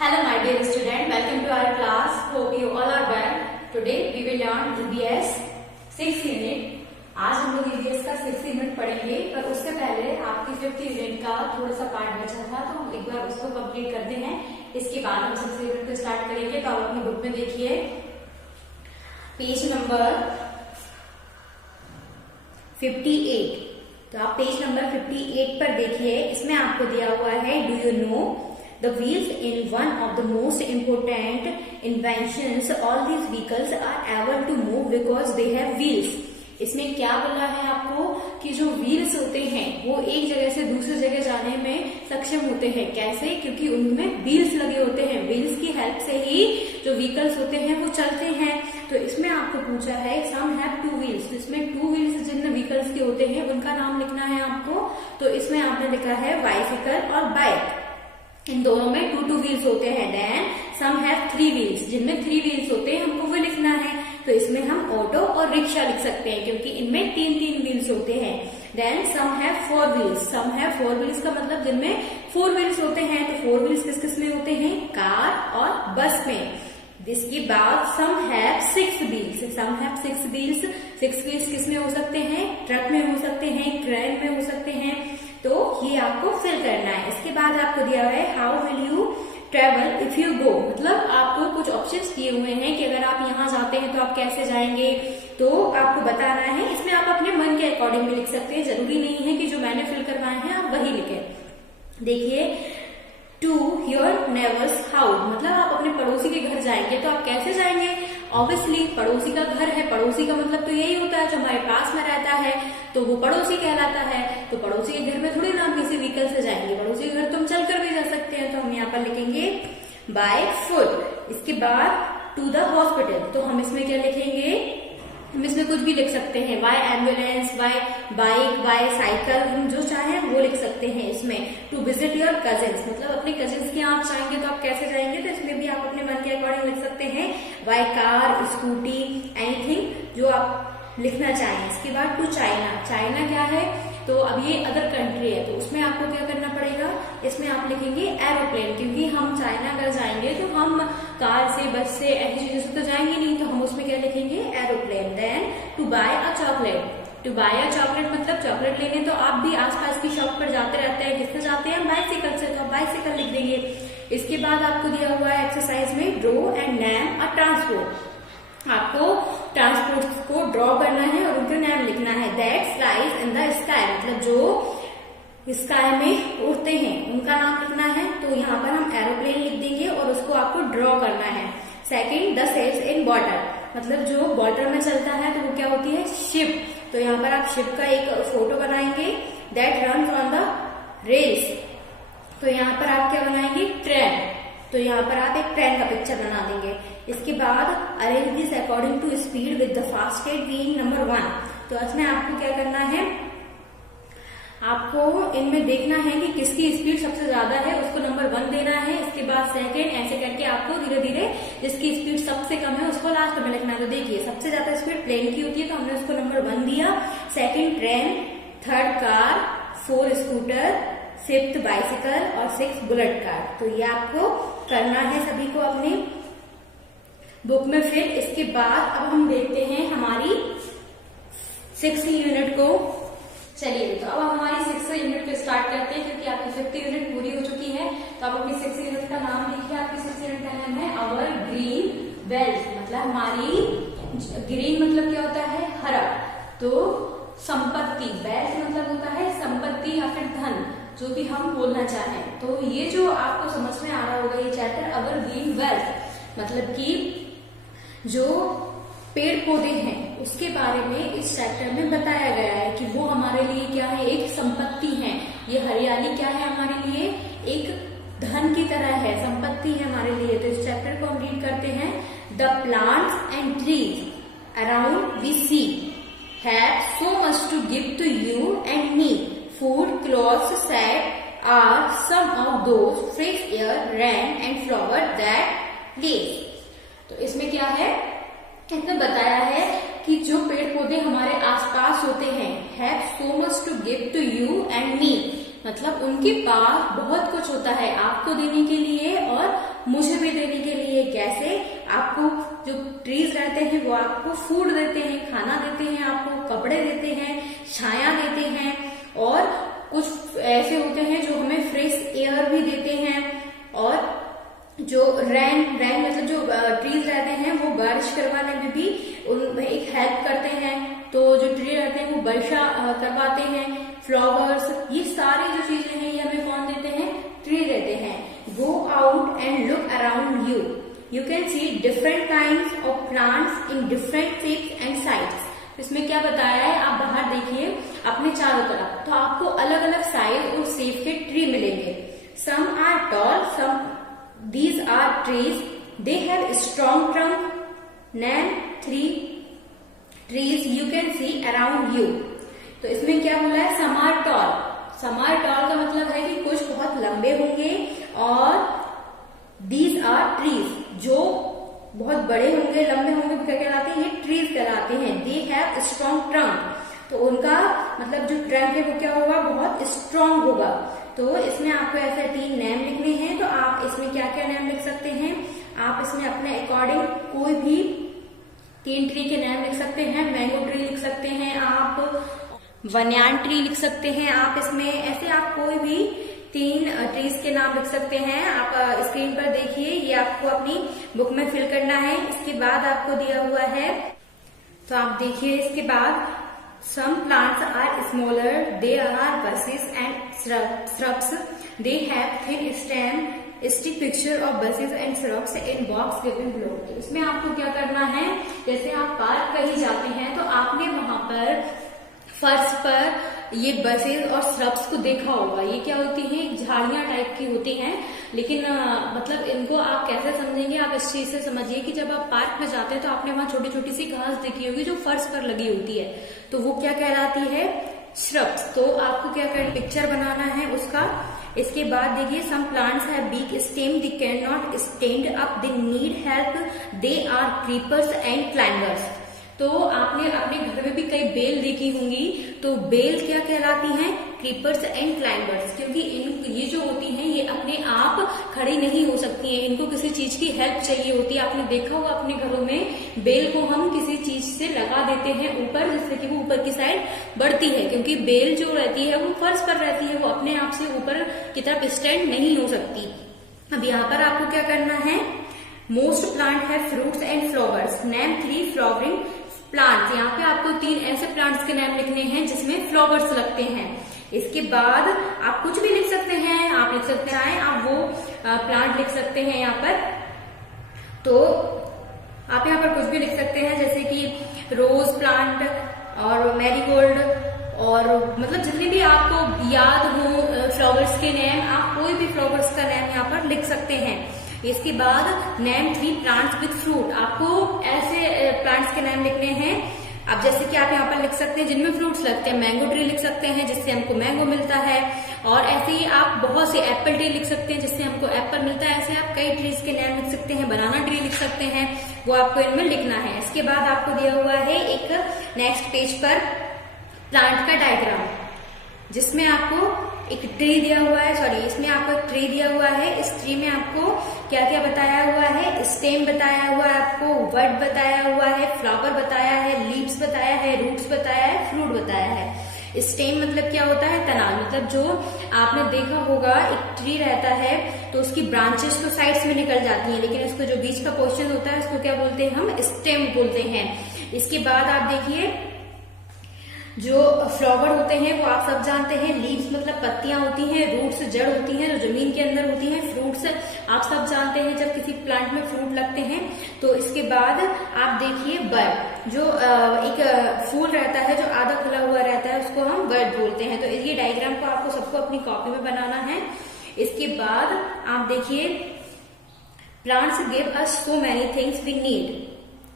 Hello my dear student, welcome to our class. Hope you all are well. Today we will learn EVS 6 unit. आज हम लोग EVS का 6 unit पढ़ेंगे, पर उससे पहले आपकी 5th यूनिट का थोड़ा सा पार्ट बचा था, तो हम एक बार उसको कंप्लीट करते हैं. इसके बाद हम 6 यूनिट को स्टार्ट करेंगे. तो आप अपनी बुक में देखिए पेज नंबर 58. तो आप पेज नंबर 58 पर देखिए. इसमें आपको दिया हुआ है, do you know the wheels in one of the most important inventions. All these vehicles are able to move because they have wheels. इसमें क्या बोला है आपको कि जो व्हील्स होते हैं वो एक जगह से दूसरी जगह जाने में सक्षम होते हैं. कैसे? क्योंकि उनमें व्हील्स लगे होते हैं. व्हील्स की हेल्प से ही जो व्हीकल्स होते हैं वो चलते हैं. तो इसमें आपको पूछा है सम हैव 2 व्हील्स. तो इसमें 2 व्हील्स जिन व्हीकल्स के होते हैं उनका नाम लिखना है आपको. तो इसमें आपने लिखा है बाइसिकल और बाइक. इन दोनों में 2 व्हील्स होते हैं. Then some have 3 wheels. जिनमें 3 व्हील्स होते हैं हमको वो लिखना है. तो इसमें हम ऑटो और रिक्शा लिख सकते हैं क्योंकि इनमें 3 व्हील्स होते हैं. Then some have 4 wheels. Some have 4 wheels का मतलब जिनमें 4 व्हील्स होते हैं. तो 4 व्हील्स किस किस में होते हैं? कार और बस में. इसके बाद some have 6 wheels. Some have 6 wheels. 6 wheels किस में हो सकते हैं? ट्रक में हो सकते हैं, ट्रेन में हो सकते हैं. तो ये आपको फिल करना है. इसके बाद आपको दिया है how will you travel if you go. मतलब आपको कुछ ऑप्शंस दिए हुए हैं कि अगर आप यहाँ जाते हैं तो आप कैसे जाएंगे, तो आपको बताना है. इसमें आप अपने मन के अकॉर्डिंग भी लिख सकते हैं. जरूरी नहीं है कि जो मैंने फिल करवाए हैं आप वही लिखें. देखिए टू योर नेबर्स हाउस. मतलब आप अपने पड़ोसी के घर जाएंगे तो आप कैसे जाएंगे? ऑब्वियसली पड़ोसी का घर है. पड़ोसी का मतलब तो यही होता है जो हमारे पास में रहता है, तो वो पड़ोसी कहलाता है. तो पड़ोसी के घर में थोड़ी ना हम किसी व्हीकल से जाएंगे. पड़ोसी के घर तुम चलकर भी जा सकते हैं. तो हम यहाँ पर लिखेंगे बाय फुट. इसके बाद टू द हॉस्पिटल. तो हम इसमें क्या लिखेंगे? हम इसमें कुछ भी लिख सकते हैं. By ambulance, by bike, by cycle. हम जो चाहें वो लिख सकते हैं इसमें. To visit your cousins. मतलब अपने कजिन्स के यहाँ आप जाएंगे तो आप कैसे जाएंगे? तो इसमें भी आप अपने मन के अकॉर्डिंग लिख सकते हैं. बाय कार, स्कूटी, एनीथिंग जो आप लिखना चाहें. इसके बाद टू चाइना. चाइना क्या है? तो अब ये अदर कंट्री है, तो उसमें आपको क्या करना पड़ेगा? इसमें आप लिखेंगे एरोप्लेन. क्योंकि हम चाइना अगर जाएंगे तो हम कार से, बस से, ऐसी चीजों से तो जाएंगे नहीं. तो हम उसमें क्या लिखेंगे? Aeroplane. Then to buy a chocolate. To buy a chocolate मतलब चॉकलेट लेने तो आप भी आसपास की शॉप पर जाते रहते हैं. किससे जाते हैं? बाइसिकल से. तो आप बाइसिकल लिख देंगे. इसके बाद आपको दिया हुआ है एक्सरसाइज में draw and name a transport. आपको ट्रांसपोर्ट को ड्रॉ करना है और उनका नाम लिखना है. That flies in the sky. मतलब जो स्काई में उड़ते हैं उनका नाम लिखना है. तो यहाँ पर हम एरोप्लेन लिख देंगे और उसको आपको ड्रॉ करना है. Second the sails in water. मतलब जो वाटर में चलता है तो वो क्या होती है? शिप. तो यहाँ पर आप शिप का एक फोटो बनाएंगे. That run on the rails. तो यहाँ पर आप क्या बनाएंगे? ट्रेन. तो यहाँ पर आप एक ट्रेन का पिक्चर बना देंगे. इसके बाद arrange this according to speed with the fastest being number 1. तो इसमें आपको क्या करना है? आपको इनमें देखना है कि किसकी स्पीड सबसे ज्यादा है, उसको नंबर 1 देना है. इसके बाद सेकंड, ऐसे करके आपको धीरे धीरे जिसकी स्पीड सबसे कम है उसको लास्ट में लिखना है. तो देखिए सबसे ज्यादा स्पीड प्लेन की होती है तो हमने उसको नंबर 1 दिया. Second train, third car, 4 scooter, 5th bicycle और 6 बुलेट कार. तो ये आपको करना है सभी को अपनी बुक में. फिर इसके बाद अब हम देखते हैं हमारी 6th यूनिट को. चलिए तो अब हमारी 6th यूनिट को स्टार्ट करते हैं क्योंकि आपकी 5th यूनिट पूरी हो चुकी है. तो आप अपनी 6th यूनिट का नाम लिखिए. आपकी 6th यूनिट का नाम है अवर ग्रीन वेल्थ. मतलब हमारी ग्रीन मतलब क्या होता है? हरा. तो संपत्ति. वेल्थ मतलब होता है संपत्ति या फिर धन, जो भी हम बोलना चाहें. तो ये जो आपको समझ में आ रहा होगा ये चैप्टर अवर ग्रीन वेल्थ, मतलब कि जो पेड़ पौधे हैं उसके बारे में इस चैप्टर में बताया गया है कि वो हमारे लिए क्या है? एक संपत्ति है. ये हरियाली क्या है? हमारे लिए एक धन की तरह है, संपत्ति है हमारे लिए. तो इस चैप्टर को हम रीड करते हैं. The plants and trees around we see have so much to give to you and me. Food, clothes, shade are some of those fresh air, rain and flower that live. तो इसमें क्या है? इसमें बताया है कि जो पेड़ पौधे हमारे आसपास होते हैं have so much to give to you and me. मतलब उनके पास बहुत कुछ होता है आपको देने के लिए और मुझे भी देने के लिए। कैसे? आपको जो ट्रीज रहते हैं वो आपको फूड देते हैं, खाना देते हैं, आपको कपड़े देते हैं, छाया देते हैं, और कुछ ऐसे होते हैं जो हमें फ्रेश एयर भी देते हैं, और जो रैन मतलब जो ट्रीज रहते हैं वो बारिश करवाने में भी उनमें एक हेल्प करते हैं। तो जो ट्री रहते हैं वो वर्षा करवाते हैं। फ्लावर्स, ये सारी जो चीजें हैं ये हमें कौन देते हैं? ट्री देते हैं। Go out and look around you, you can see different kinds of plants in different shapes and size. इसमें क्या बताया है, आप बाहर देखिए अपने चारों तरफ, तो आपको अलग अलग साइज और शेप के ट्री मिलेंगे। Some are tall, some these are trees, they have strong trunk. Name 3 trees you can see around you. तो इसमें क्या बोला है? some are tall. some are tall का मतलब है कि कुछ बहुत लंबे होंगे, और these are trees, जो बहुत बड़े होंगे, लंबे होंगे, क्या कहलाते हैं? ये trees कहलाते हैं। they have strong trunk, तो उनका मतलब जो ट्रंक है वो क्या होगा? बहुत स्ट्रांग होगा। तो इसमें आपको ऐसे 3 नेम लिखने हैं। तो आप इसमें क्या क्या नेम लिख सकते हैं? आप इसमें अपने अकॉर्डिंग कोई भी 3 ट्री के नेम लिख सकते हैं। मैंगो ट्री लिख सकते हैं, आप वनयान ट्री लिख सकते हैं, आप इसमें ऐसे आप कोई भी 3 ट्रीज के नाम लिख सकते हैं। आप स्क्रीन पर देखिए, ये आपको अपनी बुक में फिल करना है। इसके बाद आपको दिया हुआ है, तो आप देखिए इसके बाद some plants are smaller, they are bushes and shrubs, they have thin stem, stick picture of bushes and shrubs in box given below। तो इसमें आपको क्या करना है, जैसे आप पार्क कहीं जाते हैं तो आपने वहां पर फर्श पर ये बसेस और श्रब्स को देखा होगा। ये क्या होती हैं? झाड़ियां टाइप की होती हैं, लेकिन मतलब इनको आप कैसे समझेंगे? आप इस चीज से समझिए कि जब आप पार्क में जाते हैं तो आपने वहां छोटी छोटी सी घास देखी होगी जो फर्श पर लगी होती है, तो वो क्या कहलाती है? श्रब्स। तो आपको क्या करना, पिक्चर बनाना है उसका। इसके बाद देखिए, some plants have big stem, they can not stand up, they need help, they are creepers and climbers. तो आपने अपने घर में भी कई बेल देखी होंगी, तो बेल क्या कहलाती हैं? क्रीपर्स एंड क्लाइंबर्स, क्योंकि ये जो होती हैं ये अपने आप खड़ी नहीं हो सकती हैं, इनको किसी चीज की हेल्प चाहिए होती है। आपने देखा होगा अपने घरों में बेल को हम किसी चीज से लगा देते हैं ऊपर, जिससे कि वो ऊपर की साइड बढ़ती है, क्योंकि बेल जो रहती है वो फर्श पर रहती है, वो अपने आप से ऊपर की तरफ स्टैंड नहीं हो सकती। अब यहाँ पर आपको क्या करना है? मोस्ट प्लांट है fruits and flowers, name 3 flowering plants. यहाँ पे आपको 3 ऐसे प्लांट्स के नाम लिखने हैं जिसमें फ्लावर्स लगते हैं। इसके बाद आप कुछ भी लिख सकते हैं, आप लिख सकते हैं, आप वो प्लांट लिख सकते हैं यहाँ पर। तो आप यहाँ पर कुछ भी लिख सकते हैं, जैसे कि रोज प्लांट और मैरीगोल्ड, और मतलब जितने भी आपको याद हो फ्लावर्स के नेम, आप कोई भी फ्लावर्स का नेम यहाँ पर लिख सकते हैं। इसके बाद नेम 3 प्लांट्स विद फ्रूट, आपको ऐसे प्लांट्स के नाम लिखने हैं। अब जैसे कि आप यहाँ पर लिख सकते हैं जिनमें फ्रूट्स लगते हैं, मैंगो ट्री लिख सकते हैं जिससे हमको मैंगो मिलता है, और ऐसे ही आप बहुत से एप्पल ट्री लिख सकते हैं जिससे हमको एप्पल मिलता है। ऐसे आप कई ट्रीज के नाम लिख सकते हैं, बनाना ट्री लिख सकते हैं, वो आपको इनमें लिखना है। इसके बाद आपको दिया हुआ है एक नेक्स्ट पेज पर प्लांट का डायग्राम, जिसमें आपको एक ट्री दिया हुआ है, सॉरी इसमें आपको एक ट्री दिया हुआ है। इस ट्री में आपको क्या क्या बताया हुआ है? स्टेम बताया हुआ है, आपको वर्ड बताया हुआ है, फ्लावर बताया है, लीव्स बताया है, रूट्स बताया है, फ्रूट बताया है। स्टेम मतलब क्या होता है? तना। मतलब जो आपने देखा होगा एक ट्री रहता है तो उसकी ब्रांचेस तो साइड्स में निकल जाती हैं, लेकिन इसको जो बीच का पोर्शन होता है उसको क्या बोलते हैं? हम स्टेम बोलते हैं। इसके बाद आप देखिए जो फ्लावर होते हैं वो आप सब जानते हैं, लीव्स मतलब पत्तियां होती हैं, रूट्स जड़ होती हैं जो जमीन के अंदर होती हैं, फ्रूट्स आप सब जानते हैं जब किसी प्लांट में फ्रूट लगते हैं। तो इसके बाद आप देखिए बर्ड, जो एक फूल रहता है जो आधा खुला हुआ रहता है उसको हम बर्ड बोलते हैं। तो ये डायग्राम को आपको सबको अपनी कॉपी में बनाना है। इसके बाद आप देखिए plants give us so many things we need,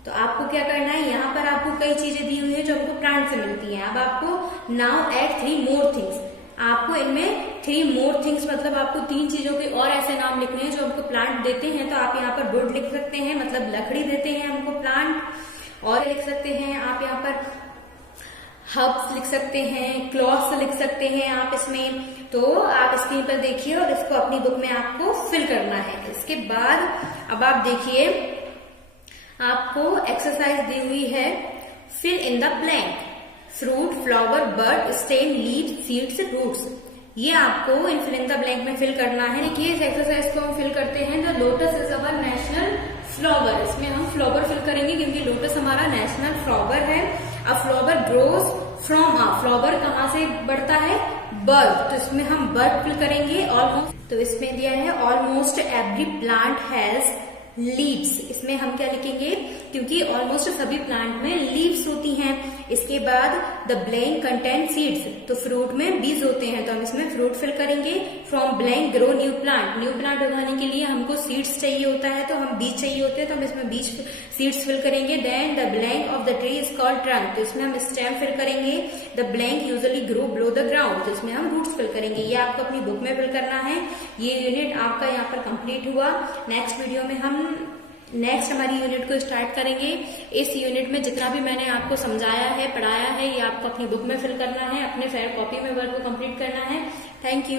तो आपको क्या करना है? यहाँ पर आपको कई चीजें दी हुई है जो आपको प्लांट से मिलती हैं। अब आपको नाउ एड 3 मोर थिंग्स, आपको इनमें 3 मोर थिंग्स मतलब आपको 3 चीजों के और ऐसे नाम लिखने हैं जो हमको प्लांट देते हैं। तो आप यहाँ पर वुड लिख सकते हैं, मतलब लकड़ी देते हैं हमको प्लांट, और लिख सकते हैं आप यहाँ पर हब्स लिख सकते हैं, क्लॉथ्स लिख सकते हैं आप इसमें। तो आप स्क्रीन पर देखिए और इसको अपनी बुक में आपको फिल करना है। इसके बाद अब आप देखिए, आपको एक्सरसाइज दी हुई है, fill in the blank, fruit, flower, bird, stem, leaf, seeds, roots. ये आपको फिल इन द ब्लैंक में फिल करना है। देखिए इस एक्सरसाइज को हम फिल करते हैं, the lotus is our national flower. इसमें हम फ्लावर फिल करेंगे क्योंकि लोटस हमारा नेशनल फ्लावर है। अ flower grows from a, flower कहाँ से बढ़ता है, बर्ड, तो इसमें हम बर्ड फिल करेंगे। ऑलमोस्ट, तो इसमें दिया है almost every plant has leaves. इसमें हम क्या लिखेंगे, क्योंकि ऑलमोस्ट सभी प्लांट में लीव्स होती हैं। इसके बाद द ब्लैंक कंटेंट सीड्स, तो फ्रूट में बीज होते हैं, तो हम इसमें फ्रूट फिल करेंगे। From blank grow new plant, new plant उगाने के लिए हमको सीड्स चाहिए होता है, तो हम बीज चाहिए होते हैं, तो हम इसमें बीज सीड्स फिल करेंगे। Then the blank of the tree is called trunk, तो इसमें हम स्टेम फिल करेंगे। The blank usually grow below the ground, तो इसमें हम रूट्स फिल करेंगे। ये आपको अपनी बुक में फिल करना है। ये यूनिट आपका यहाँ पर कंप्लीट हुआ। नेक्स्ट वीडियो में हम नेक्स्ट हमारी यूनिट को स्टार्ट करेंगे। इस यूनिट में जितना भी मैंने आपको समझाया है, पढ़ाया है, ये आपको अपनी बुक में फिल करना है, अपने फेयर कॉपी में वर्क को कंप्लीट करना है। Thank you.